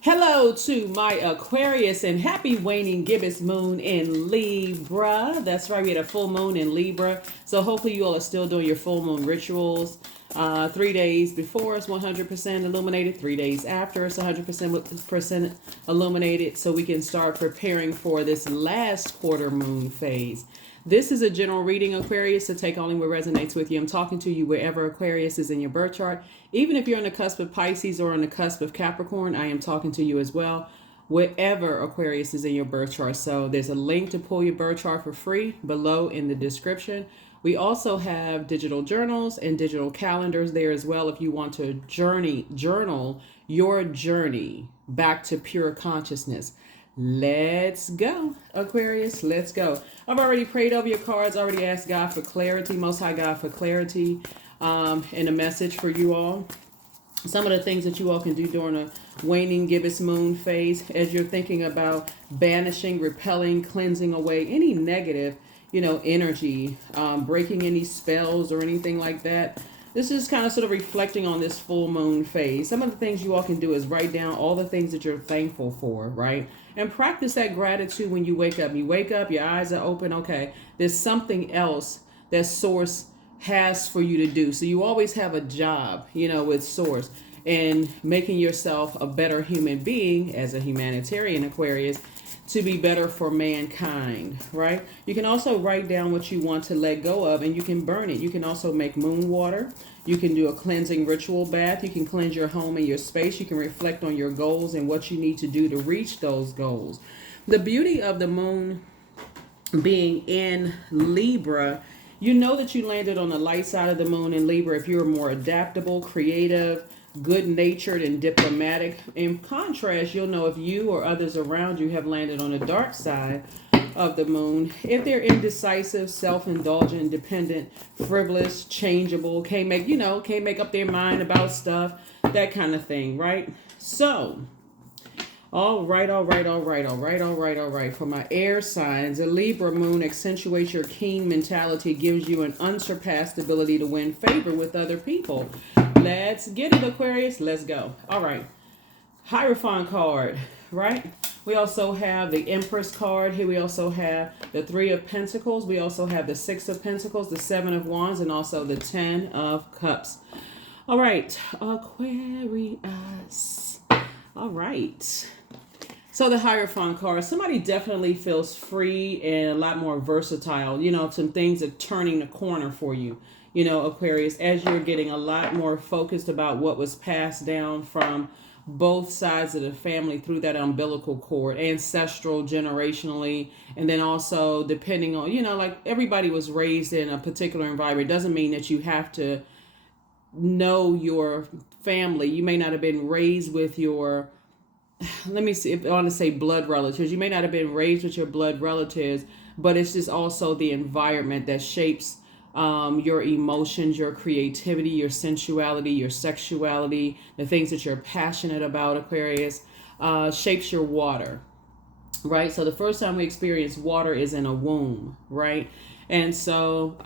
Hello to my Aquarius and happy waning gibbous moon in Libra. That's right, we had a full moon in Libra. So hopefully you all are still doing your full moon rituals. 3 days before it's 100% illuminated. 3 days after it's 100% illuminated. So we can start preparing for this last quarter moon phase. This is a general reading, Aquarius, so take only what resonates with you. I'm talking to you wherever Aquarius is in your birth chart. Even if you're on the cusp of Pisces or on the cusp of Capricorn, I am talking to you as well, wherever Aquarius is in your birth chart. So there's a link to pull your birth chart for free below in the description. We also have digital journals and digital calendars there as well if you want to journal your journey back to pure consciousness. Let's go, Aquarius. Let's go. I've already prayed over your cards, already asked God for clarity, Most High God for clarity, and a message for you all. Some of the things that you all can do during a waning gibbous moon phase as you're thinking about banishing, repelling, cleansing away any negative, energy, breaking any spells or anything like that. This is kind of sort of reflecting on this full moon phase. Some of the things you all can do is write down all the things that you're thankful for, right? And practice that gratitude when you wake up. You wake up, your eyes are open. Okay, there's something else that Source has for you to do. So you always have a job, with Source and making yourself a better human being as a humanitarian, Aquarius, to be better for mankind, right? You can also write down what you want to let go of and you can burn it. You can also make moon water. You can do a cleansing ritual bath. You can cleanse your home and your space. You can reflect on your goals and what you need to do to reach those goals. The beauty of the moon being in Libra, you know that you landed on the light side of the moon in Libra if you're more adaptable, creative, good-natured, and diplomatic. In contrast, you'll know if you or others around you have landed on the dark side of the moon, if they're indecisive, self-indulgent, dependent, frivolous, changeable, can't make up their mind about stuff, that kind of thing, right? So, all right. For my air signs, a Libra moon accentuates your keen mentality, gives you an unsurpassed ability to win favor with other people. Let's get it, Aquarius. Let's go. All right. Hierophant card, right? We also have the Empress card. Here we also have the Three of Pentacles. We also have the Six of Pentacles, the Seven of Wands, and also the Ten of Cups. All right, Aquarius. All right. So the Hierophant card, somebody definitely feels free and a lot more versatile. Some things are turning the corner for you, Aquarius, as you're getting a lot more focused about what was passed down from both sides of the family through that umbilical cord, ancestral, generationally, and then also depending on, like everybody was raised in a particular environment. It doesn't mean that you have to know your family. You may not have been raised with your, let me see if I want to say blood relatives. You may not have been raised with your blood relatives, but it's just also the environment that shapes your emotions, your creativity, your sensuality, your sexuality, the things that you're passionate about, Aquarius, shapes your water, right? So the first time we experience water is in a womb, right? And so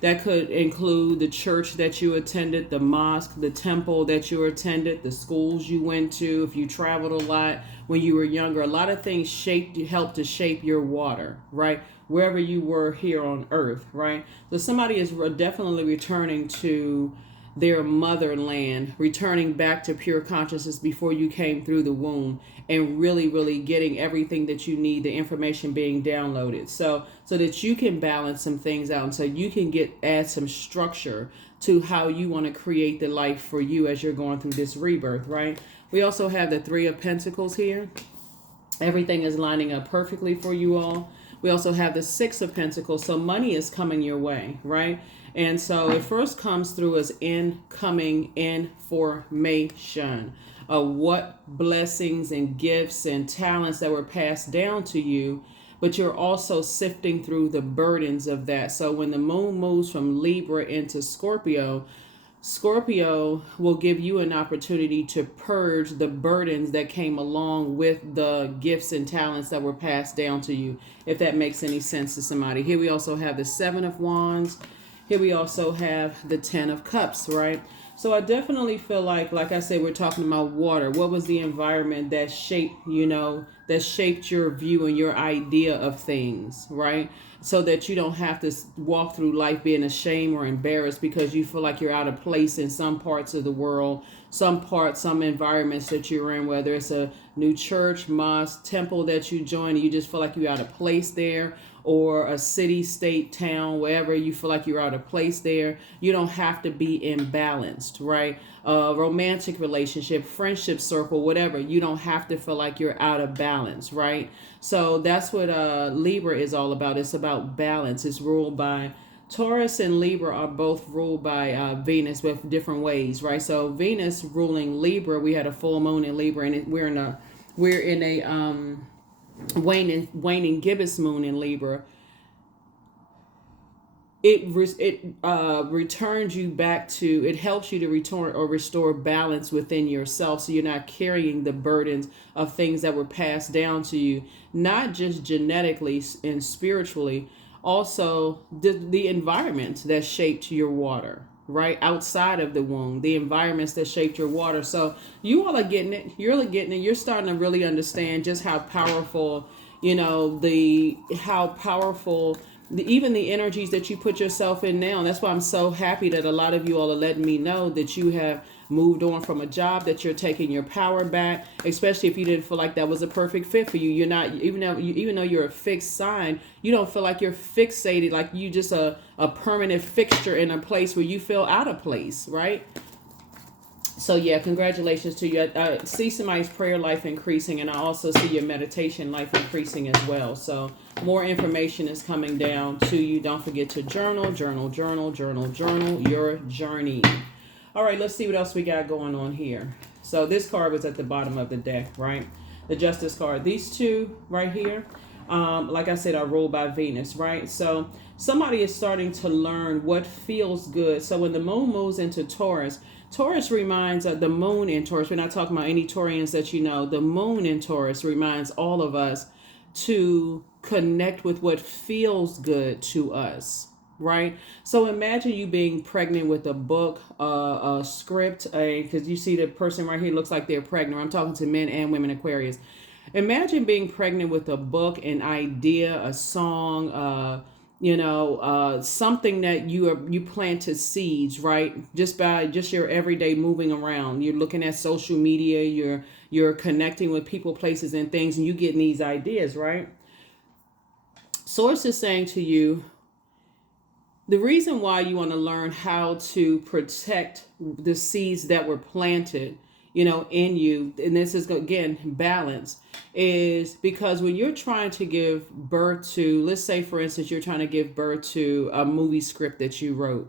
that could include the church that you attended, the mosque, the temple that you attended, the schools you went to, if you traveled a lot when you were younger. A lot of things helped to shape your water, right? Wherever you were here on earth, right? So somebody is definitely returning to their motherland, returning back to pure consciousness before you came through the womb, and really getting everything that you need, the information being downloaded, so that you can balance some things out, and so you can add some structure to how you want to create the life for you as you're going through this rebirth, right? We also have the Three of Pentacles here. Everything is lining up perfectly for you all. We also have the Six of Pentacles, so money is coming your way, right? And so it first comes through as incoming information of what blessings and gifts and talents that were passed down to you, but you're also sifting through the burdens of that. So when the moon moves from Libra into Scorpio, Scorpio will give you an opportunity to purge the burdens that came along with the gifts and talents that were passed down to you, if that makes any sense to somebody. Here we also have the Seven of Wands. Here we also have the Ten of Cups, right? So I definitely feel like I said, we're talking about water. What was the environment that shaped, that shaped your view and your idea of things, right? So that you don't have to walk through life being ashamed or embarrassed because you feel like you're out of place in some parts of the world, some environments that you're in, whether it's a new church, mosque, temple that you join, and you just feel like you're out of place there, or a city, state, town, wherever you feel like you're out of place there. You don't have to be imbalanced, right? Romantic relationship, friendship circle, whatever. You don't have to feel like you're out of balance, right? So that's what Libra is all about. It's about balance. It's ruled by Taurus, and Libra are both ruled by Venus with different ways, right? So Venus ruling Libra, we had a full moon in Libra, and we're in a waning gibbous moon in Libra. It returns you back to, it helps you to return or restore balance within yourself, so you're not carrying the burdens of things that were passed down to you, not just genetically and spiritually, also the environment that shaped your water, right? Outside of the womb, the environments that shaped your water. So you all are getting it. You're starting to really understand just how powerful, even the energies that you put yourself in now. That's why I'm so happy that a lot of you all are letting me know that you have moved on from a job, that you're taking your power back, especially if you didn't feel like that was a perfect fit for you. You're not, even though you're a fixed sign, you don't feel like you're fixated, like you just a permanent fixture in a place where you feel out of place, right? So yeah, congratulations to you. I see somebody's prayer life increasing, and I also see your meditation life increasing as well. So more information is coming down to you. Don't forget to journal your journey. All right, let's see what else we got going on here. So this card was at the bottom of the deck, right? The Justice card. These two right here, like I said, are ruled by Venus, right? So somebody is starting to learn what feels good. So when the moon moves into Taurus, Taurus reminds the moon in Taurus. We're not talking about any Taurians that you know. The moon in Taurus reminds all of us to connect with what feels good to us, right? So imagine you being pregnant with a book, a script, because you see the person right here looks like they're pregnant. I'm talking to men and women Aquarius. Imagine being pregnant with a book, an idea, a song, something that you planted seeds, right? Just by your everyday moving around. You're looking at social media, you're connecting with people, places, and things, and you getting these ideas, right? Source is saying to you, the reason why you want to learn how to protect the seeds that were planted, in you, and this is, again, balance, is because when you're trying to give birth to, let's say, for instance, you're trying to give birth to a movie script that you wrote,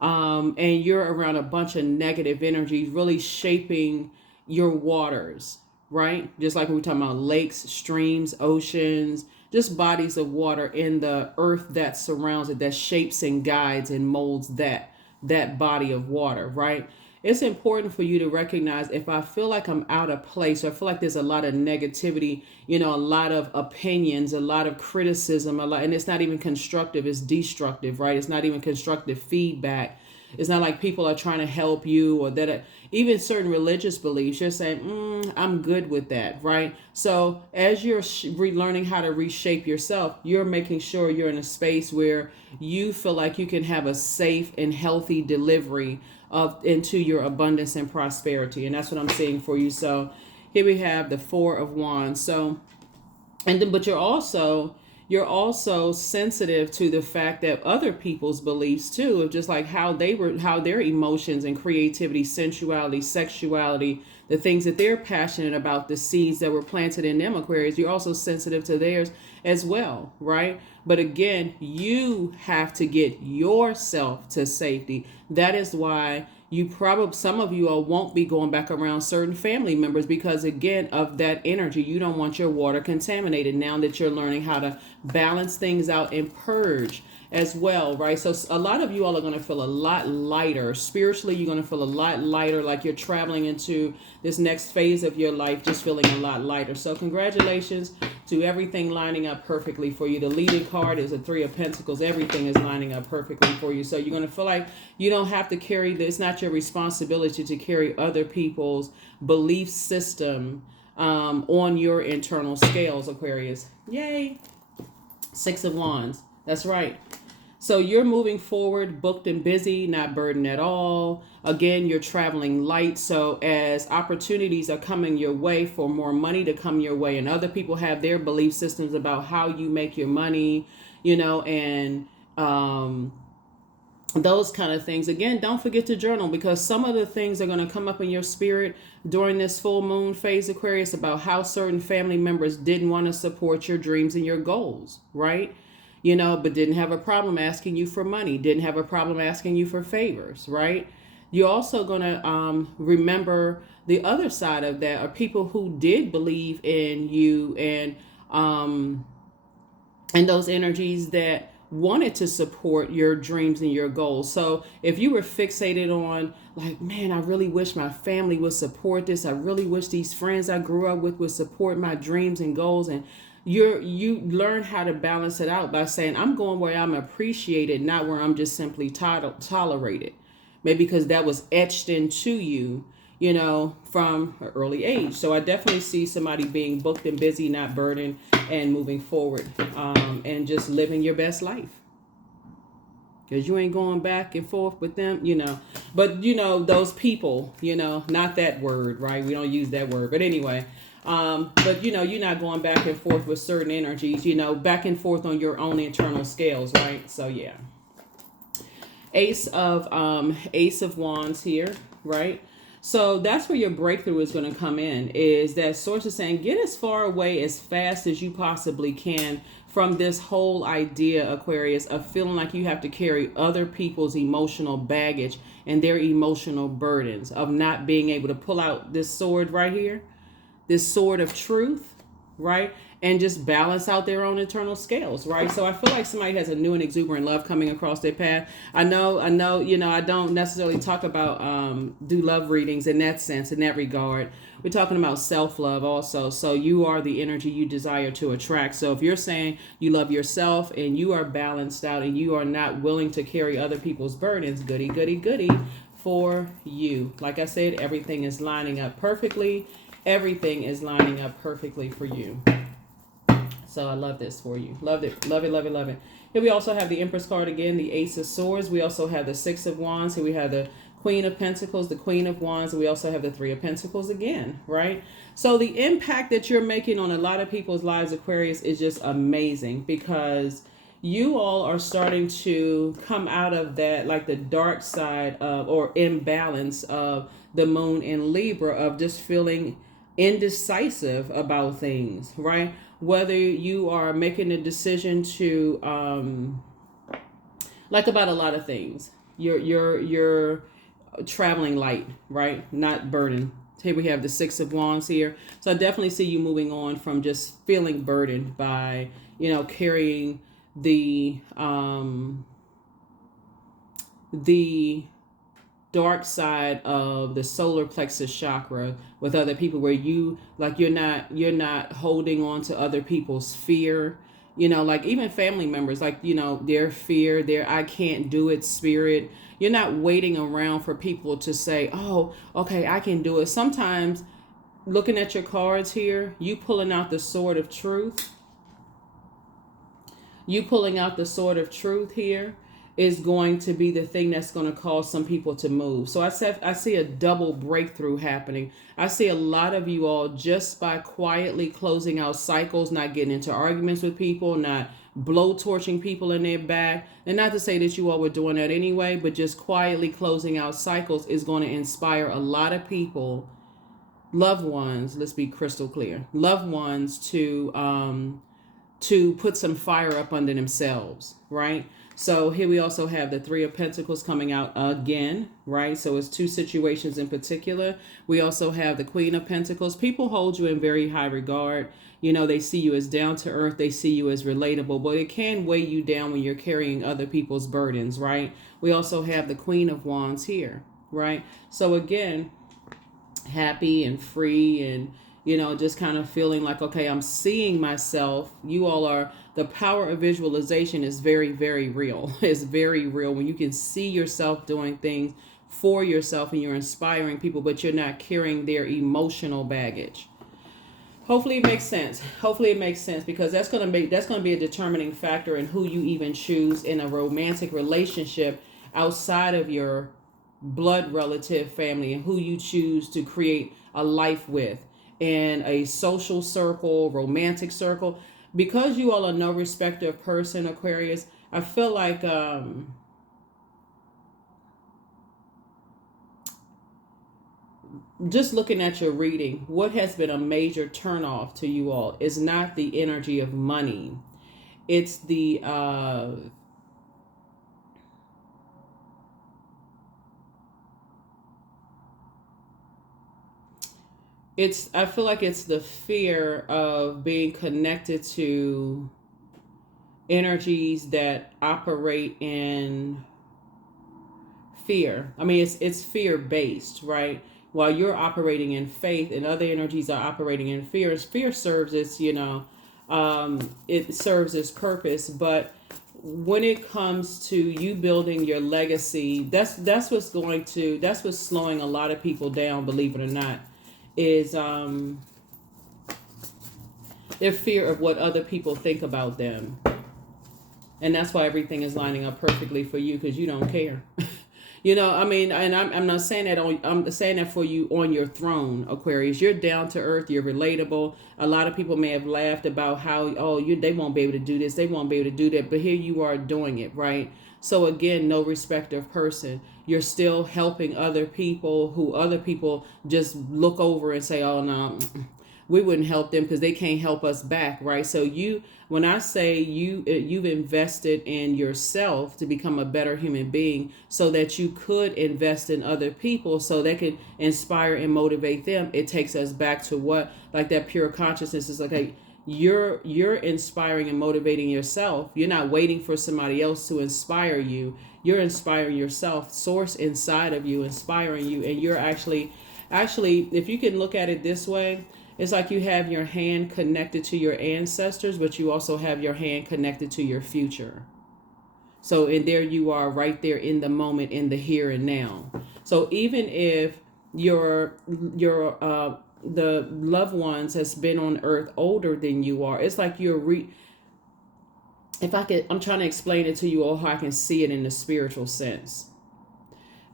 and you're around a bunch of negative energies really shaping your waters, right? Just like we were talking about lakes, streams, oceans, just bodies of water in the earth that surrounds it, that shapes and guides and molds that body of water, right? It's important for you to recognize, if I feel like I'm out of place, or I feel like there's a lot of negativity, a lot of opinions, a lot of criticism, and it's not even constructive, it's destructive, right? It's not even constructive feedback. It's not like people are trying to help you, or that even certain religious beliefs, you're saying, I'm good with that, right? So as you're relearning how to reshape yourself, you're making sure you're in a space where you feel like you can have a safe and healthy delivery into your abundance and prosperity. And that's what I'm seeing for you. So here we have the Four of Wands. So, but you're also sensitive to the fact that other people's beliefs too, of just like how their emotions and creativity, sensuality, sexuality, the things that they're passionate about, the seeds that were planted in them, Aquarius. You're also sensitive to theirs as well, right? But again, you have to get yourself to safety. That is why some of you all won't be going back around certain family members, because again, of that energy. You don't want your water contaminated now that you're learning how to balance things out and purge as well, right? So a lot of you all are going to feel a lot lighter spiritually. You're going to feel a lot lighter, like you're traveling into this next phase of your life, just feeling a lot lighter. So congratulations to everything lining up perfectly for you. The leading card is a Three of Pentacles. Everything is lining up perfectly for you. So you're going to feel like you don't have to carry this. It's not your responsibility to carry other people's belief system on your internal scales, Aquarius. Yay. Six of Wands. That's right. So you're moving forward, booked and busy, not burdened at all. Again, you're traveling light. So as opportunities are coming your way for more money to come your way, and other people have their belief systems about how you make your money, and those kind of things. Again, don't forget to journal, because some of the things are going to come up in your spirit during this full moon phase, Aquarius, about how certain family members didn't want to support your dreams and your goals, right? But didn't have a problem asking you for money, didn't have a problem asking you for favors, right? You're also going to remember the other side of that are people who did believe in you and those energies that wanted to support your dreams and your goals. So if you were fixated on like, man, I really wish my family would support this. I really wish these friends I grew up with would support my dreams and goals. And you learn how to balance it out by saying, I'm going where I'm appreciated, not where I'm just simply tolerated. Maybe because that was etched into you, from an early age. So I definitely see somebody being booked and busy, not burdened, and moving forward, and just living your best life. Because you ain't going back and forth with them, But, those people, not that word, right? We don't use that word. But anyway, but you're not going back and forth with certain energies, back and forth on your own internal scales, right? So yeah. Ace of Wands here, right? So that's where your breakthrough is going to come in, is that source is saying, get as far away as fast as you possibly can from this whole idea, Aquarius, of feeling like you have to carry other people's emotional baggage and their emotional burdens, of not being able to pull out this sword right here, this sword of truth, right? And just balance out their own internal scales, right? So I feel like somebody has a new and exuberant love coming across their path. I know, I don't necessarily talk about, do love readings in that sense, in that regard. We're talking about self-love also. So you are the energy you desire to attract. So if you're saying you love yourself and you are balanced out and you are not willing to carry other people's burdens, goody, goody, goody for you. Like I said, everything is lining up perfectly. Everything is lining up perfectly for you. So I love this for you. Love it. Love it. Love it. Love it. Here we also have the Empress card again, the Ace of Swords. We also have the Six of Wands. Here we have the Queen of Pentacles, the Queen of Wands, and we also have the Three of Pentacles again, right? So the impact that you're making on a lot of people's lives, Aquarius, is just amazing, because you all are starting to come out of that, like the dark side of, or imbalance of the moon in Libra, of just feeling indecisive about things, right? Whether you are making a decision to like about a lot of things, you're traveling light, right? Not burdened. Here we have the Six of Wands here. So I definitely see you moving on from just feeling burdened by, carrying the dark side of the solar plexus chakra with other people, where you're not holding on to other people's fear, like even family members, like, their fear, their I can't do it spirit. You're not waiting around for people to say, oh, okay, I can do it. Sometimes, looking at your cards here, you pulling out the sword of truth. You pulling out the sword of truth here is going to be the thing that's going to cause some people to move. So I see a double breakthrough happening. I see a lot of you all, just by quietly closing out cycles, not getting into arguments with people, not blowtorching people in their back. And not to say that you all were doing that anyway, but just quietly closing out cycles is going to inspire a lot of people, loved ones, let's be crystal clear, loved ones to put some fire up under themselves, right? So here we also have the Three of Pentacles coming out again, right? So it's two situations in particular. We also have the Queen of Pentacles. People hold you in very high regard. They see you as down to earth. They see you as relatable, but it can weigh you down when you're carrying other people's burdens, right? We also have the Queen of Wands here, right? So again, happy and free and, just kind of feeling like, okay, I'm seeing myself. You all are, the power of visualization is very, very real. It's very real when you can see yourself doing things for yourself and you're inspiring people, but you're not carrying their emotional baggage. Hopefully it makes sense. Hopefully it makes sense, because that's going to be a determining factor in who you even choose in a romantic relationship outside of your blood relative family, and who you choose to create a life with in a social circle, romantic circle. Because you all are no respecter of person, Aquarius, I feel like just looking at your reading, what has been a major turnoff to you all is not the energy of money. It's the I feel like it's the fear of being connected to energies that operate in fear. I mean, it's fear based, right? While you're operating in faith and other energies are operating in fear. Fear serves its, it serves its purpose. But when it comes to you building your legacy, that's what's slowing a lot of people down, believe it or not, is their fear of what other people think about them. And that's why everything is lining up perfectly for you, because you don't care. I mean, and I'm not saying that I'm saying that for you on your throne, Aquarius. You're down to earth. You're relatable. A lot of people may have laughed about how, they won't be able to do this. They won't be able to do that. But here you are doing it, right? So again, no respect of person. You're still helping other people who other people just look over and say, oh, no, we wouldn't help them because they can't help us back, right? So when I say you've invested in yourself to become a better human being so that you could invest in other people so they could inspire and motivate them, it takes us back to what, like that pure consciousness is like, hey, you're inspiring and motivating yourself. You're not waiting for somebody else to inspire you. You're inspiring yourself, source inside of you, inspiring you. And you're actually, if you can look at it this way, it's like you have your hand connected to your ancestors, but you also have your hand connected to your future. So, and there you are right there in the moment, in the here and now. So even if your the loved ones has been on earth older than you are, it's like I'm trying to explain it to you all how I can see it in the spiritual sense.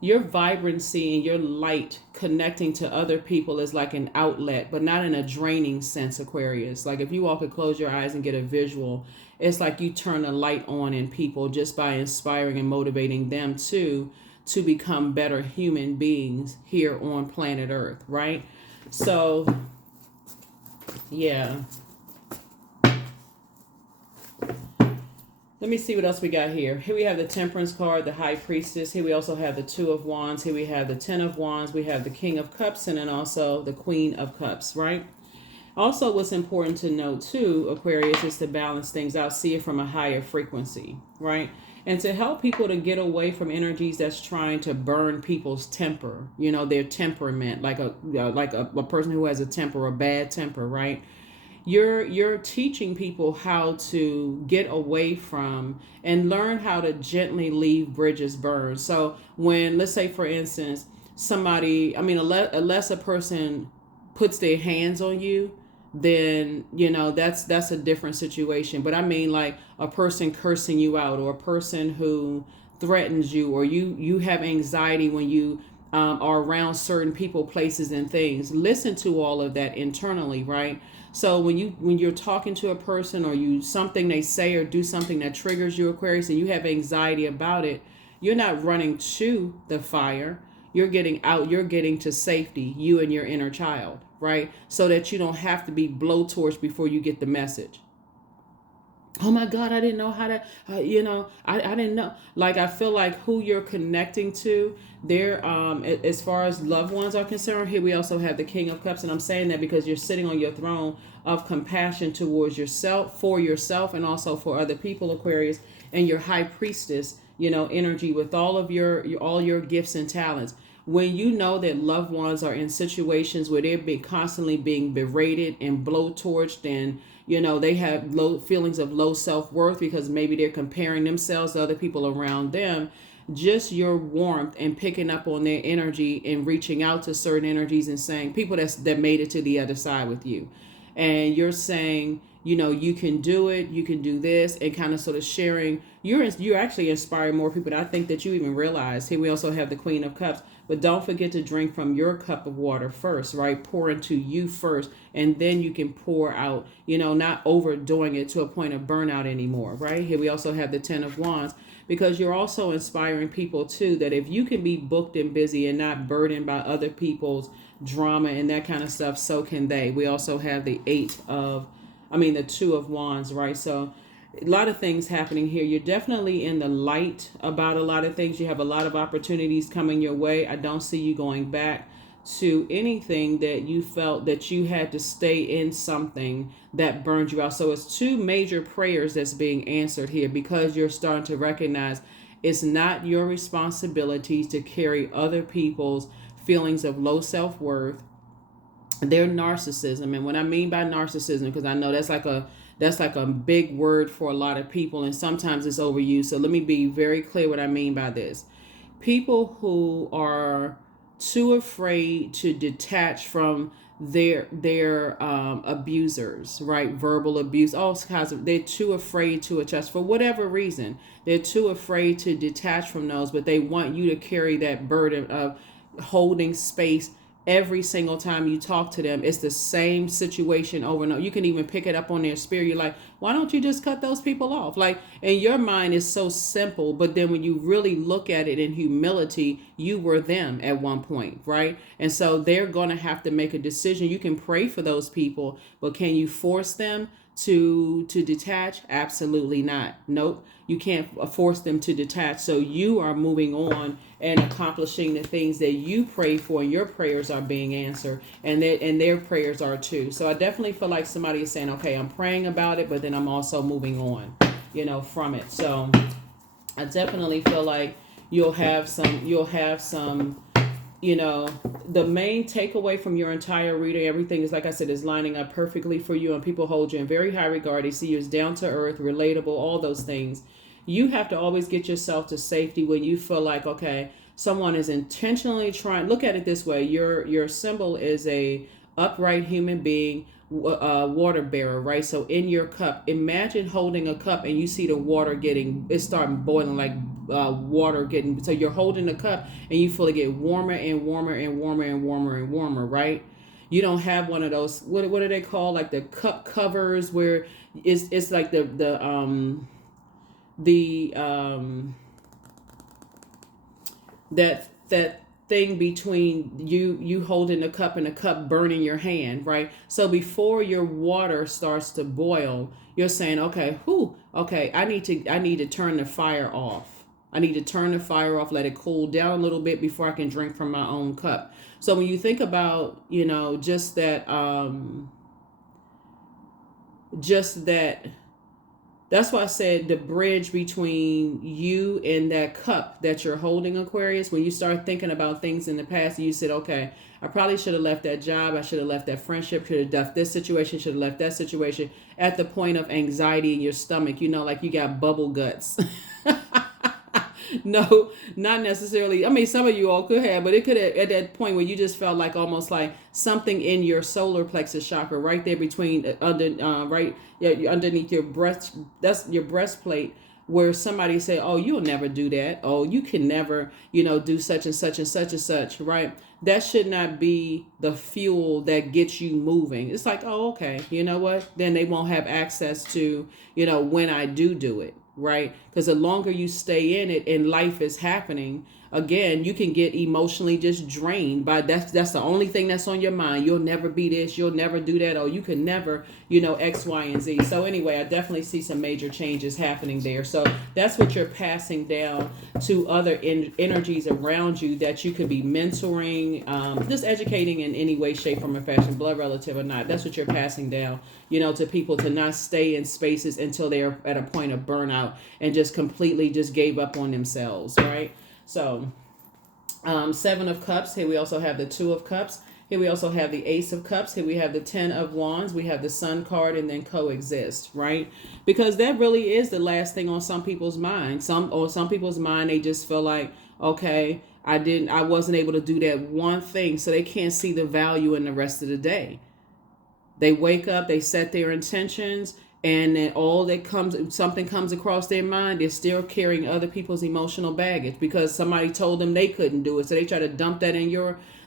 Your vibrancy and your light connecting to other people is like an outlet, but not in a draining sense, Aquarius. Like if you all could close your eyes and get a visual, it's like you turn a light on in people just by inspiring and motivating them to become better human beings here on planet Earth, right? So, yeah. Let me see what else we got here. Here we have the Temperance card, the High Priestess. Here we also have the Two of Wands. Here we have the Ten of Wands. We have the King of Cups, and then also the Queen of Cups, right? Also, what's important to note too, Aquarius, is to balance things out, see it from a higher frequency, right? And to help people to get away from energies that's trying to burn people's temper, their temperament, like a person who has a temper, a bad temper, right? You're teaching people how to get away from and learn how to gently leave bridges burned. So when, let's say for instance, unless a person puts their hands on you, then that's a different situation. But I mean, like a person cursing you out, or a person who threatens you, or you have anxiety when you are around certain people, places, and things. Listen to all of that internally, right? So when you're talking to a person, or something they say or do something that triggers you, Aquarius, and you have anxiety about it, you're not running to the fire. You're getting out. You're getting to safety, you and your inner child, right? So that you don't have to be blowtorched before you get the message. Oh my God, I didn't know how to, I didn't know. Like, I feel like who you're connecting to, they're, as far as loved ones are concerned, here we also have the King of Cups. And I'm saying that because you're sitting on your throne of compassion towards yourself, for yourself, and also for other people, Aquarius, and your High Priestess, energy with all of all your gifts and talents. when you know that loved ones are in situations where they're constantly being berated and blowtorched, and they have low feelings of low self-worth because maybe they're comparing themselves to other people around them, just your warmth and picking up on their energy and reaching out to certain energies and saying, people that made it to the other side with you, and you're saying, you can do it, you can do this, and kind of sort of sharing. You're actually inspiring more people than I think that you even realize. Here we also have the Queen of Cups, but don't forget to drink from your cup of water first, right? Pour into you first, and then you can pour out, not overdoing it to a point of burnout anymore, right? Here we also have the Ten of Wands, because you're also inspiring people too, that if you can be booked and busy and not burdened by other people's drama and that kind of stuff, so can they. We also have the the Two of Wands, right? So a lot of things happening here. You're definitely in the light about a lot of things. You have a lot of opportunities coming your way. I don't see you going back to anything that you felt that you had to stay in something that burned you out. So it's two major prayers that's being answered here, because you're starting to recognize it's not your responsibility to carry other people's feelings of low self-worth, their narcissism. And what I mean by narcissism, because I know that's like a big word for a lot of people, and sometimes it's overused. So let me be very clear what I mean by this. People who are too afraid to detach from their abusers, right? Verbal abuse, all kinds of. They're too afraid to adjust for whatever reason. They're too afraid to detach from those, but they want you to carry that burden of holding space. Every single time you talk to them, it's the same situation over and over. You can even pick it up on their spirit. You're like, why don't you just cut those people off? Like, in your mind is so simple, but then when you really look at it in humility, you were them at one point, right? And so they're going to have to make a decision. You can pray for those people, but can you force them to detach? Absolutely not. Nope. You can't force them to detach. So you are moving on and accomplishing the things that you pray for, and your prayers are being answered, and their prayers are too. So I definitely feel like somebody is saying, okay, I'm praying about it, but then I'm also moving on, from it. So I definitely feel like you'll have some, the main takeaway from your entire reading, everything is, like I said, is lining up perfectly for you, and people hold you in very high regard. They see you as down to earth, relatable, all those things. You have to always get yourself to safety when you feel like, okay, someone is intentionally trying. Look at it this way. Your symbol is a upright human being, water bearer, right? So in your cup, imagine holding a cup and you see the water it's starting boiling, like water getting, so you're holding the cup and you feel it get warmer and warmer and warmer and warmer and warmer, right? You don't have one of those, what are they called, like the cup covers, where it's like that thing between you holding the cup and the cup burning your hand, right? So before your water starts to boil, you're saying, okay, I need to turn the fire off. I need to turn the fire off, let it cool down a little bit before I can drink from my own cup. So when you think about, just that that's why I said the bridge between you and that cup that you're holding, Aquarius. When you start thinking about things in the past, you said, okay, I probably should have left that job. I should have left that friendship, should have left this situation, should have left that situation, at the point of anxiety in your stomach, like you got bubble guts. No, not necessarily. I mean, some of you all could have, but it could have, at that point where you just felt like almost like something in your solar plexus chakra, right there between underneath your breast. That's your breastplate, where somebody say, "Oh, you'll never do that. Oh, you can never, do such and such and such and such." Right? That should not be the fuel that gets you moving. It's like, oh, okay, you know what? Then they won't have access to, when I do it. Right? Because the longer you stay in it and life is happening, again, you can get emotionally just drained by that's the only thing that's on your mind. You'll never be this, you'll never do that, or you can never, X, Y, and Z. So anyway, I definitely see some major changes happening there. So that's what you're passing down to other energies around you that you could be mentoring, just educating in any way, shape, form, or fashion, blood relative or not. That's what you're passing down, to people, to not stay in spaces until they're at a point of burnout and just completely just gave up on themselves, right? So Seven of Cups. Here we also have the Two of Cups. Here we also have the Ace of Cups. Here we have the Ten of Wands. We have the Sun card, and then coexist, right? Because that really is the last thing on some people's mind. Some people's mind, they just feel like, okay, I wasn't able to do that one thing, so they can't see the value in the rest of the day. They wake up, they set their intentions, and then something comes across their mind, they're still carrying other people's emotional baggage because somebody told them they couldn't do it. So they try to dump that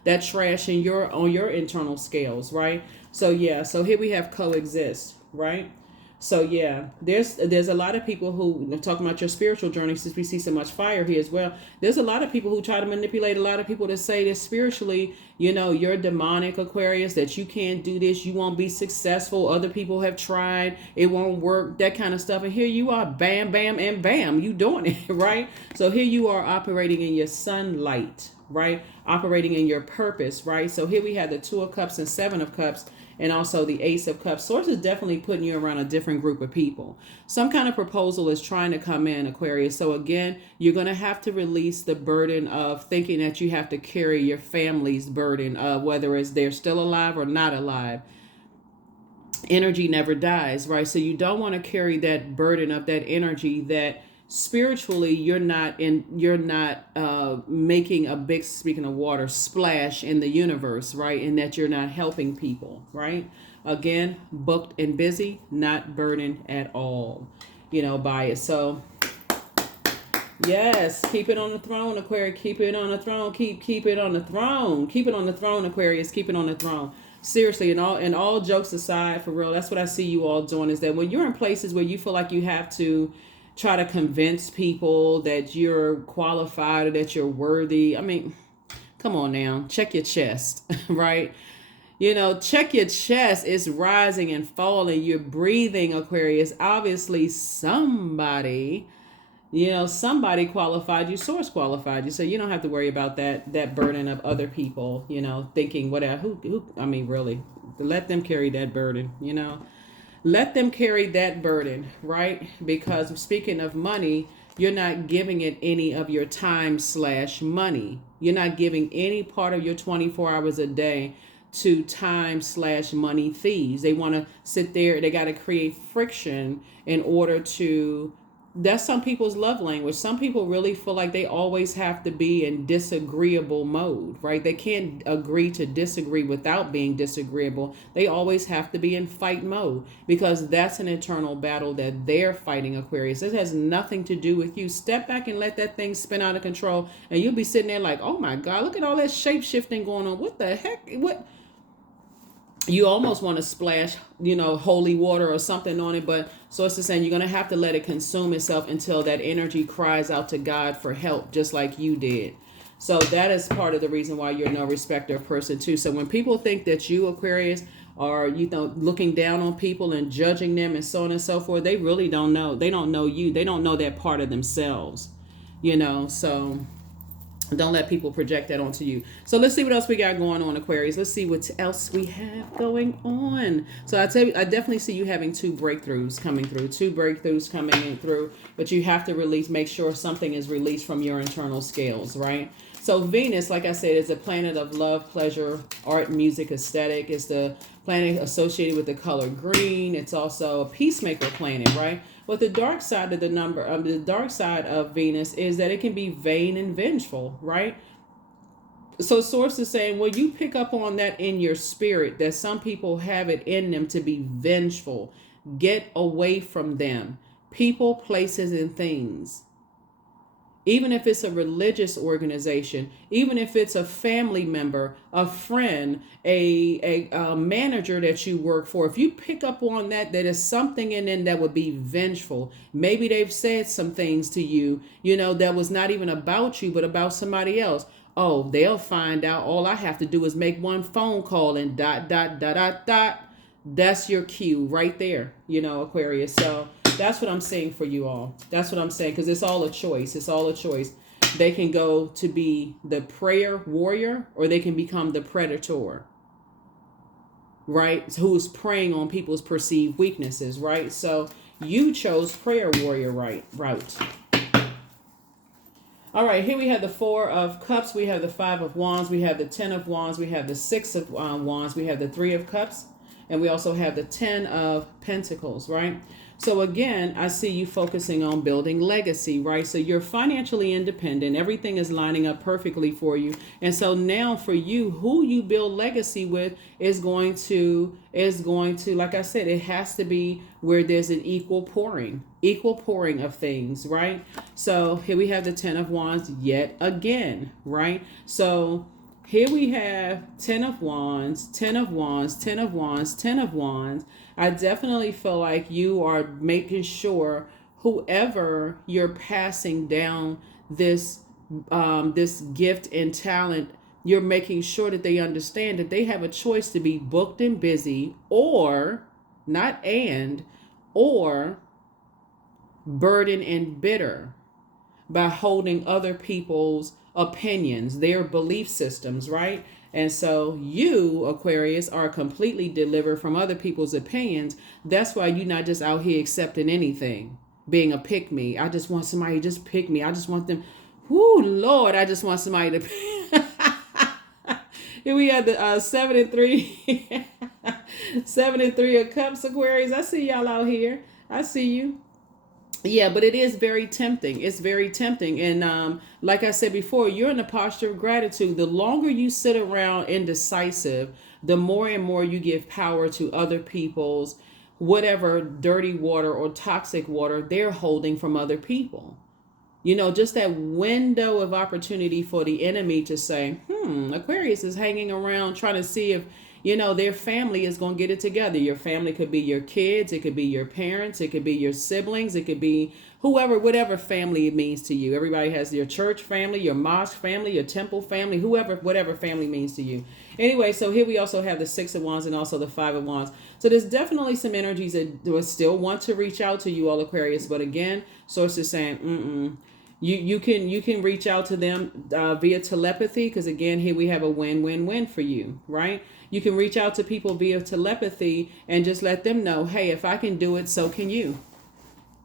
that trash on your internal scales, right? So yeah, so here we have coexist, right? So yeah, there's a lot of people who talking about your spiritual journey, since we see so much fire here as well. There's a lot of people who try to manipulate a lot of people to say that spiritually, you're demonic, Aquarius, that you can't do this, you won't be successful. Other people have tried, it won't work, that kind of stuff. And here you are, bam, bam, and bam, you doing it, right? So here you are operating in your sunlight, right? Operating in your purpose, right? So here we have the Two of Cups and Seven of Cups, and also the Ace of Cups. Source is definitely putting you around a different group of people. Some kind of proposal is trying to come in, Aquarius. So again, you're going to have to release the burden of thinking that you have to carry your family's burden of whether it's they're still alive or not alive. Energy never dies, right? So you don't want to carry that burden of that energy that spiritually you're not making a big, speaking of water, splash in the universe, right? And that you're not helping people, right? Again, booked and busy, not burdened at all, by it. So yes, keep it on the throne, Aquarius. Keep it on the throne. Keep it on the throne. Keep it on the throne, Aquarius. Keep it on the throne. Seriously, and all jokes aside, for real, that's what I see you all doing, is that when you're in places where you feel like you have to try to convince people that you're qualified or that you're worthy. I mean, come on now, check your chest, right? Check your chest. It's rising and falling. You're breathing, Aquarius. Obviously, somebody qualified you, source qualified you. So you don't have to worry about that burden of other people, thinking whatever, I mean, really, let them carry that burden, Let them carry that burden, right? Because speaking of money, you're not giving it any of your time/money. You're not giving any part of your 24 hours a day to time/money thieves. They want to sit there. They got to create friction in order to. That's some people's love language. Some people really feel like they always have to be in disagreeable mode, right? They can't agree to disagree without being disagreeable. They always have to be in fight mode because that's an internal battle that they're fighting, Aquarius. It has nothing to do with you. Step back and let that thing spin out of control, and you'll be sitting there like, oh my God, look at all that shape shifting going on. What the heck? What? You almost want to splash, holy water or something on it. But Source is saying you're going to have to let it consume itself until that energy cries out to God for help, just like you did. So that is part of the reason why you're no respecter of person too. So when people think that you, Aquarius, are, looking down on people and judging them and so on and so forth, they really don't know. They don't know you. They don't know that part of themselves, so don't let people project that onto you. So let's see what else we got going on, Aquarius. Let's see what else we have going on. So I definitely see you having two breakthroughs coming through, but you have to make sure something is released from your internal scales, right? So Venus, like I said, is a planet of love, pleasure, art, music, aesthetic. It's the planet associated with the color green. It's also a peacemaker planet, right? But the dark side of the dark side of Venus is that it can be vain and vengeful, right? So Source is saying, well, you pick up on that in your spirit, that some people have it in them to be vengeful. Get away from them. People, places, and things. Even if it's a religious organization, even if it's a family member, a friend, a manager that you work for, if you pick up on that is something in them that would be vengeful. Maybe they've said some things to you, that was not even about you, but about somebody else. Oh, they'll find out. All I have to do is make one phone call and ... That's your cue right there, Aquarius. So that's what I'm saying for you all. That's what I'm saying, because it's all a choice. It's all a choice. They can go to be the prayer warrior, or they can become the predator, right? Who's preying on people's perceived weaknesses, right? So you chose prayer warrior route. All right, here we have the Four of Cups. We have the Five of Wands. We have the Ten of Wands. We have the Six of Wands. We have the Three of Cups. And we also have the Ten of Pentacles, right? So again, I see you focusing on building legacy, right? So you're financially independent. Everything is lining up perfectly for you. And so now for you, who you build legacy with is going to, like I said, it has to be where there's an equal pouring of things, right? So here we have the Ten of Wands yet again, right? So here we have Ten of Wands, Ten of Wands, Ten of Wands, Ten of Wands. I definitely feel like you are making sure whoever you're passing down this this gift and talent, you're making sure that they understand that they have a choice to be booked and busy, or not or burdened and bitter by holding other people's opinions, their belief systems, right? And so you, Aquarius, are completely delivered from other people's opinions. That's why you're not just out here accepting anything, being a pick me. I just want somebody to just pick me. I just want them. Whoo, Lord, I just want somebody to. Here we have the 7 and 3. 7 and 3 of Cups, Aquarius. I see y'all out here. I see you. Yeah, but it is very tempting. It's very tempting. And like I said before, you're in a posture of gratitude. The longer you sit around indecisive, the more and more you give power to other people's whatever dirty water or toxic water they're holding from other people. You know, just that window of opportunity for the enemy to say, Aquarius is hanging around trying to see if, you know, their family is going to get it together. Your family could be your kids. It could be your parents. It could be your siblings. It could be whoever, whatever family it means to you. Everybody has your church family, your mosque family, your temple family, whoever, whatever family means to you. Anyway, so here we also have the Six of Wands and also the Five of Wands. So there's definitely some energies that will still want to reach out to you, all Aquarius. But again, source is saying, You can reach out to them via telepathy, because again, here we have a win-win-win for you, right? You can reach out to people via telepathy and just let them know, hey, if I can do it, so can you,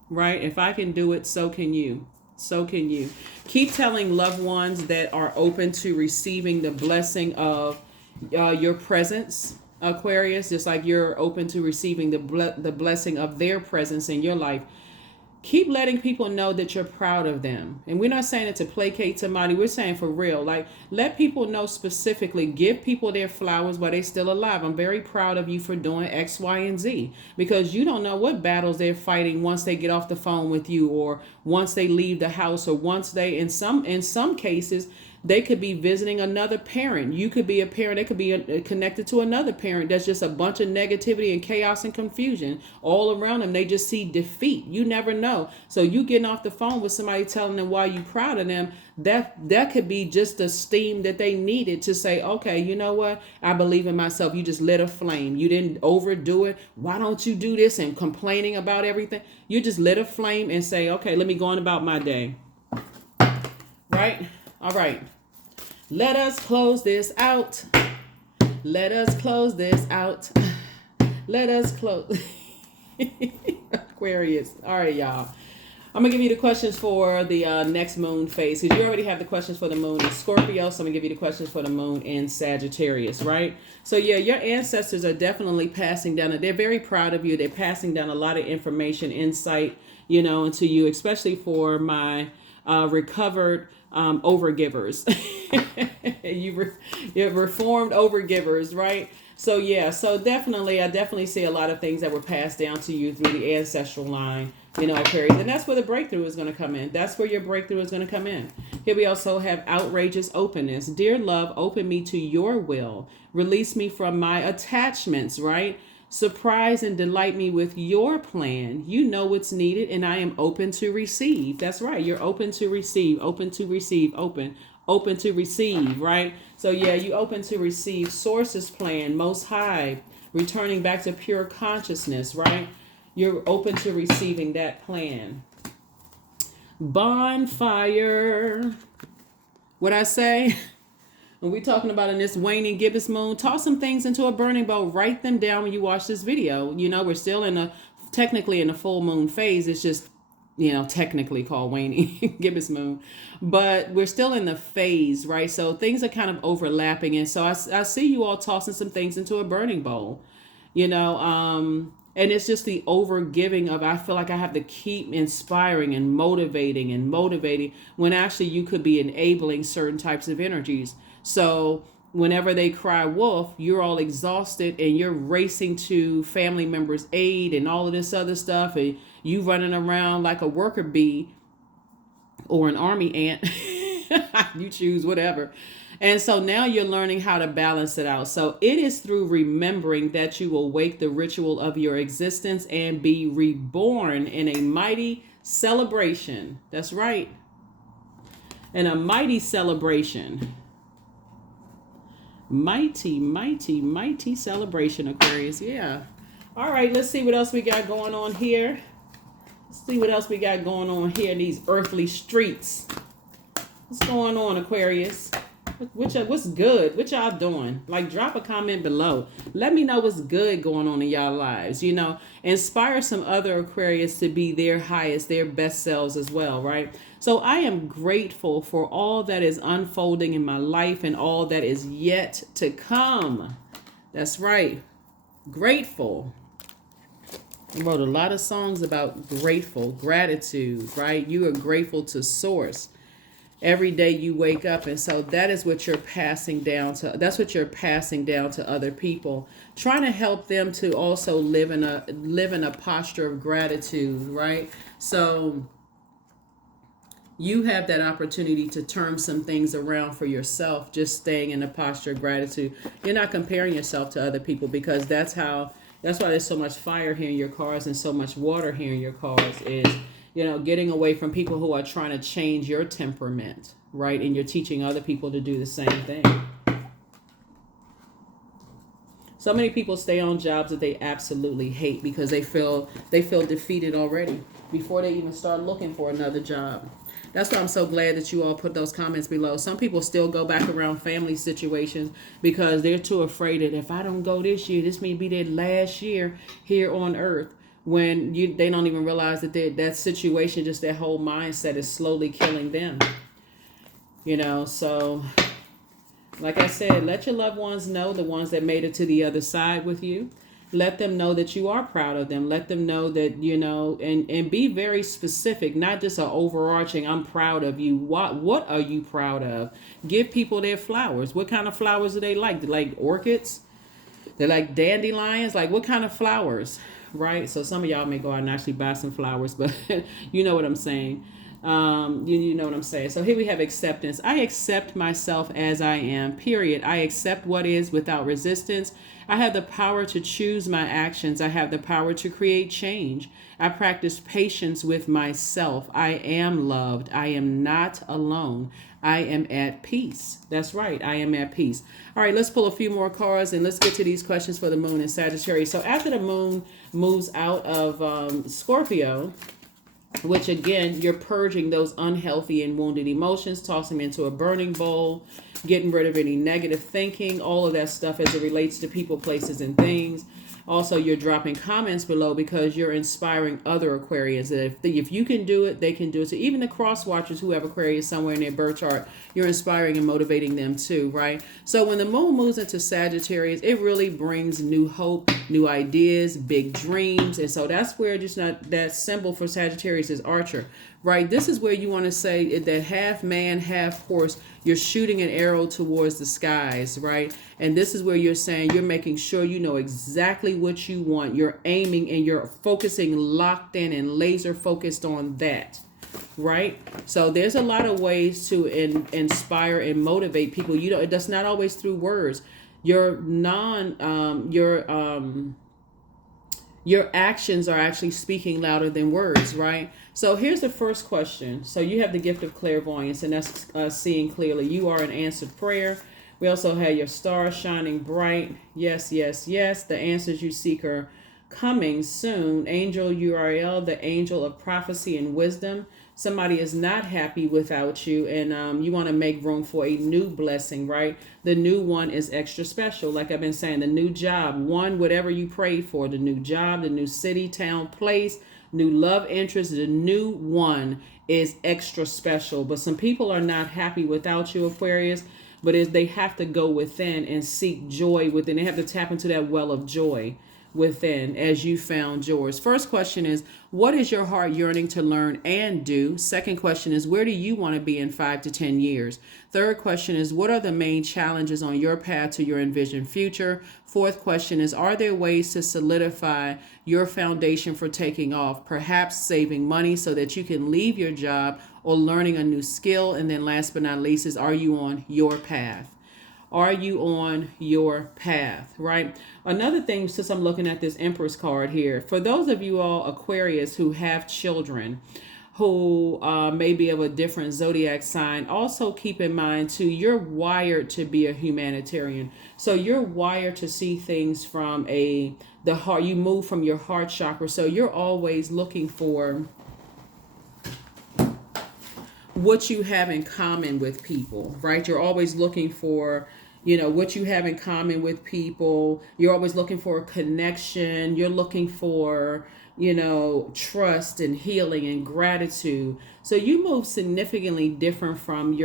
right? If I can do it, so can you. So can you. Keep telling loved ones that are open to receiving the blessing of your presence, Aquarius, just like you're open to receiving the blessing of their presence in your life. Keep letting people know that you're proud of them. And we're not saying it to placate somebody. We're saying for real. Like, let people know specifically. Give people their flowers while they're still alive. I'm very proud of you for doing X, Y, and Z. Because you don't know what battles they're fighting once they get off the phone with you, or once they leave the house, or once they, in some cases, they could be visiting another parent. You could be a parent. They could be connected to another parent. That's just a bunch of negativity and chaos and confusion all around them. They just see defeat. You never know. So you getting off the phone with somebody telling them why you proud of them, that could be just the steam that they needed to say, okay, you know what? I believe in myself. You just lit a flame. You didn't overdo it. Why don't you do this? And complaining about everything. You just lit a flame and say, okay, let me go on about my day. Right? All right. Let us close this out. Let us close this out. Let us close. Aquarius. All right, y'all. I'm going to give you the questions for the next moon phase, because you already have the questions for the moon in Scorpio. So I'm going to give you the questions for the moon in Sagittarius, right? So yeah, your ancestors are definitely passing down. They're very proud of you. They're passing down a lot of information, insight, you know, into you, especially for my recovered overgivers. You're reformed overgivers, right? So yeah, so definitely, I definitely see a lot of things that were passed down to you through the ancestral line, you know, Aquarius. And that's where the breakthrough is going to come in. That's where your breakthrough is going to come in. Here we also have outrageous openness. Dear love, open me to your will. Release me from my attachments, right? Surprise and delight me with your plan. You know what's needed, and I am open to receive. That's right. You're open to receive, open to receive, open to receive, right? So yeah, you open to receive Source's plan, Most High, returning back to pure consciousness, right? You're open to receiving that plan. Bonfire. What I say? When we're talking about in this waning gibbous moon, toss some things into a burning bowl. Write them down when you watch this video. You know, we're still technically in a full moon phase. It's just technically called waning gibbous moon, but we're still in the phase, right? So things are kind of overlapping. And so I see you all tossing some things into a burning bowl, and it's just the over giving of, I feel like I have to keep inspiring and motivating when actually you could be enabling certain types of energies. So whenever they cry wolf, you're all exhausted and you're racing to family members' aid and all of this other stuff, and you running around like a worker bee or an army ant. You choose whatever. And so now you're learning how to balance it out. So it is through remembering that you will wake the ritual of your existence and be reborn in a mighty celebration. That's right. In a mighty celebration. Mighty celebration, Aquarius. Yeah. All right, let's see what else we got going on here. Let's see what else we got going on here in these earthly streets. What's going on, Aquarius? What's good? What y'all doing? Like, drop a comment below. Let me know what's good going on in y'all lives. Inspire some other Aquarius to be their highest, their best selves as well, right? So I am grateful for all that is unfolding in my life and all that is yet to come. That's right. Grateful. I wrote a lot of songs about gratitude, right? You are grateful to source every day you wake up. And so that is what you're passing down to other people, trying to help them to also live in a posture of gratitude, right? So you have that opportunity to turn some things around for yourself, just staying in a posture of gratitude. You're not comparing yourself to other people, because that's why there's so much fire here in your cars and so much water here in your cars, is getting away from people who are trying to change your temperament, right? And you're teaching other people to do the same thing. So many people stay on jobs that they absolutely hate because they feel defeated already before they even start looking for another job. That's why I'm so glad that you all put those comments below. Some people still go back around family situations because they're too afraid that if I don't go this year, this may be their last year here on earth. When they don't even realize that that situation, just their whole mindset, is slowly killing them. So like I said, let your loved ones know, the ones that made it to the other side with you. Let them know that you are proud of them. Let them know that, and be very specific, not just an overarching, I'm proud of you. What are you proud of? Give people their flowers. What kind of flowers do they like? They like orchids? They like dandelions? Like, what kind of flowers? Right? So some of y'all may go out and actually buy some flowers, but you know what I'm saying. You know what I'm saying. So here we have acceptance. I accept myself as I am, period. I accept what is without resistance. I have the power to choose my actions. I have the power to create change. I practice patience with myself. I am loved. I am not alone. I am at peace. That's right. I am at peace. All right, let's pull a few more cards and let's get to these questions for the moon in Sagittarius. So after the moon moves out of Scorpio, which again, you're purging those unhealthy and wounded emotions, tossing them into a burning bowl, getting rid of any negative thinking, all of that stuff as it relates to people, places, and things. Also, you're dropping comments below because you're inspiring other Aquarians. If you can do it, they can do it. So even the cross watchers who have Aquarius somewhere in their birth chart, you're inspiring and motivating them too, right? So when the moon moves into Sagittarius, it really brings new hope, new ideas, big dreams. And so that's where just not that symbol for Sagittarius is Archer, right? This is where you want to say that half man, half horse, you're shooting an arrow towards the skies, right? And this is where you're saying you're making sure you know exactly what you want. You're aiming and you're focusing, locked in and laser focused on that, right? So there's a lot of ways to inspire and motivate people. That's not always through words. Your actions are actually speaking louder than words, right? So here's the first question. So you have the gift of clairvoyance, and that's seeing clearly. You are an answered prayer. We also have your star shining bright. Yes, yes, yes. The answers you seek are coming soon. Angel URL, the angel of prophecy and wisdom. somebody is not happy without you, and you want to make room for a new blessing, right? The new one is extra special. Like I've been saying, the new job, one, whatever you prayed for, the new job, the new city, town, place, new love interest, the new one is extra special. But some people are not happy without you, Aquarius, but is they have to go within and seek joy within. They have to tap into that well of joy within as you found yours. First question is, what is your heart yearning to learn and do? Second question is, where do you want to be in 5 to 10 years? Third question is, what are the main challenges on your path to your envisioned future? Fourth question is, are there ways to solidify your foundation for taking off, perhaps saving money so that you can leave your job or learning a new skill? And then last but not least is, are you on your path? Are you on your path, right? Another thing, since I'm looking at this Empress card here, for those of you all Aquarius who have children who may be of a different zodiac sign, also keep in mind too, you're wired to be a humanitarian. So you're wired to see things from the heart. You move from your heart chakra. So you're always looking for what you have in common with people, right? You're always looking for, what you have in common with people. You're always looking for a connection. You're looking for, trust and healing and gratitude. So you move significantly different from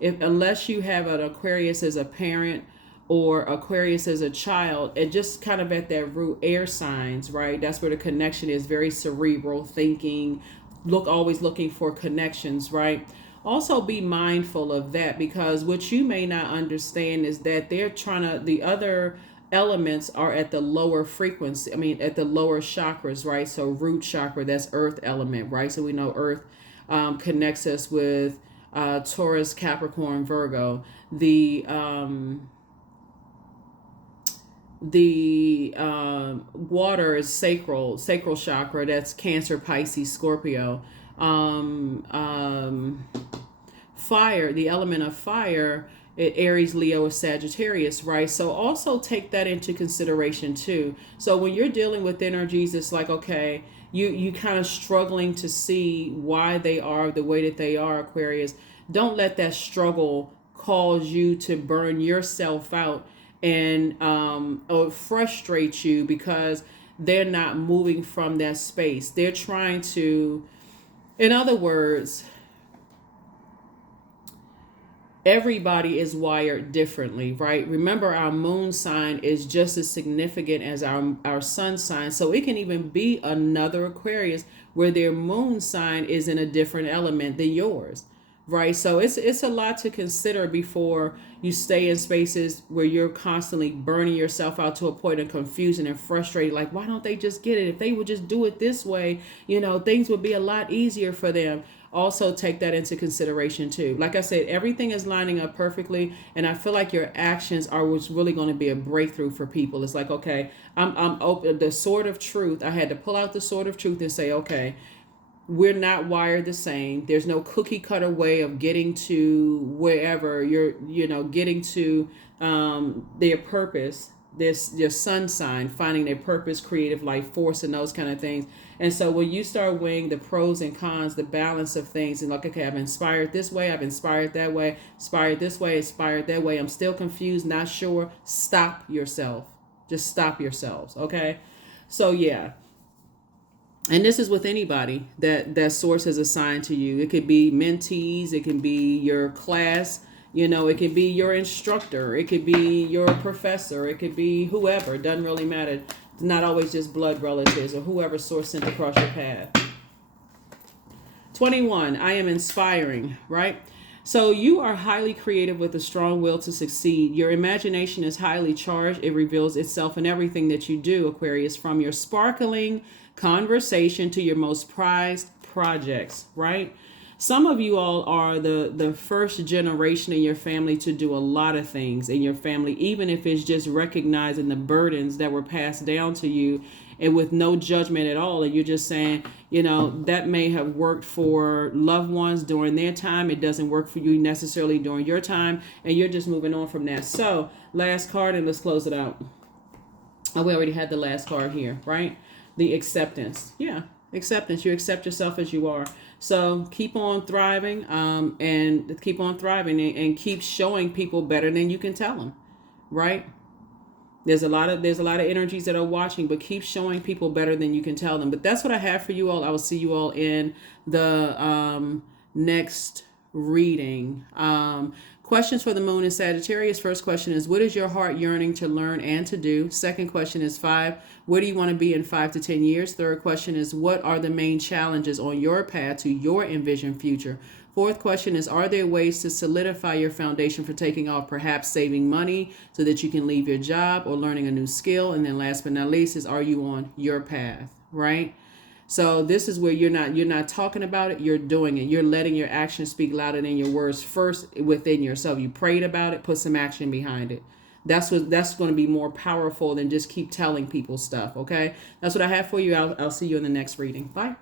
unless you have an Aquarius as a parent or Aquarius as a child, and just kind of at that root, air signs, right? That's where the connection is, very cerebral thinking, always looking for connections, right? Also be mindful of that, because what you may not understand is that the other elements are at the lower frequency, at the lower chakras, right? So root chakra, that's earth element, right? So we know earth connects us with Taurus, Capricorn, Virgo. The water is sacral chakra, that's Cancer, Pisces, Scorpio. Fire, the element of fire, Aries, Leo, or Sagittarius, right? So also take that into consideration too. So when you're dealing with energies, it's like, okay, you kind of struggling to see why they are the way that they are, Aquarius. Don't let that struggle cause you to burn yourself out and or frustrate you because they're not moving from that space. They're trying to, in other words, everybody is wired differently, right? Remember, our moon sign is just as significant as our sun sign. So it can even be another Aquarius where their moon sign is in a different element than yours, right? So it's a lot to consider before you stay in spaces where you're constantly burning yourself out to a point of confusion and frustrated. Like, why don't they just get it? If they would just do it this way, things would be a lot easier for them. Also take that into consideration too. Like I said, everything is lining up perfectly, and I feel like your actions are what's really going to be a breakthrough for people. It's like, okay, I'm open. The sword of truth. I had to pull out the sword of truth and say, okay, we're not wired the same. There's no cookie cutter way of getting to wherever you're, getting to their purpose. Your sun sign, finding their purpose, creative life force, and those kind of things. And so when you start weighing the pros and cons, the balance of things, and like, okay, I've inspired this way, I've inspired that way, inspired this way, inspired that way, I'm still confused, not sure. Stop yourself. Just stop yourselves, okay? So yeah. And this is with anybody that source is assigned to you. It could be mentees, it can be your class, it could be your instructor, it could be your professor, it could be whoever. It doesn't really matter. It's not always just blood relatives or whoever source sent across your path. 21, I am inspiring, right? So you are highly creative with a strong will to succeed. Your imagination is highly charged. It reveals itself in everything that you do, Aquarius, from your sparkling conversation to your most prized projects, right? Some of you all are the first generation in your family to do a lot of things in your family, even if it's just recognizing the burdens that were passed down to you and with no judgment at all. And you're just saying, that may have worked for loved ones during their time. It doesn't work for you necessarily during your time. And you're just moving on from that. So last card, and let's close it out. Oh, we already had the last card here, right? The acceptance. Yeah. Acceptance. You accept yourself as you are. So keep on thriving, and keep on thriving, and keep showing people better than you can tell them, right? There's a lot of energies that are watching, but keep showing people better than you can tell them. But that's what I have for you all. I will see you all in the next reading. Questions for the moon in Sagittarius. First question is, what is your heart yearning to learn and to do? Second question is 5. Where do you want to be in 5 to 10 years? Third question is, what are the main challenges on your path to your envisioned future? Fourth question is, are there ways to solidify your foundation for taking off, perhaps saving money so that you can leave your job or learning a new skill? And then last but not least is, are you on your path, right? So this is where you're not talking about it, you're doing it. You're letting your actions speak louder than your words first within yourself. You prayed about it, put some action behind it. That's going to be more powerful than just keep telling people stuff, okay? That's what I have for you. I'll see you in the next reading. Bye.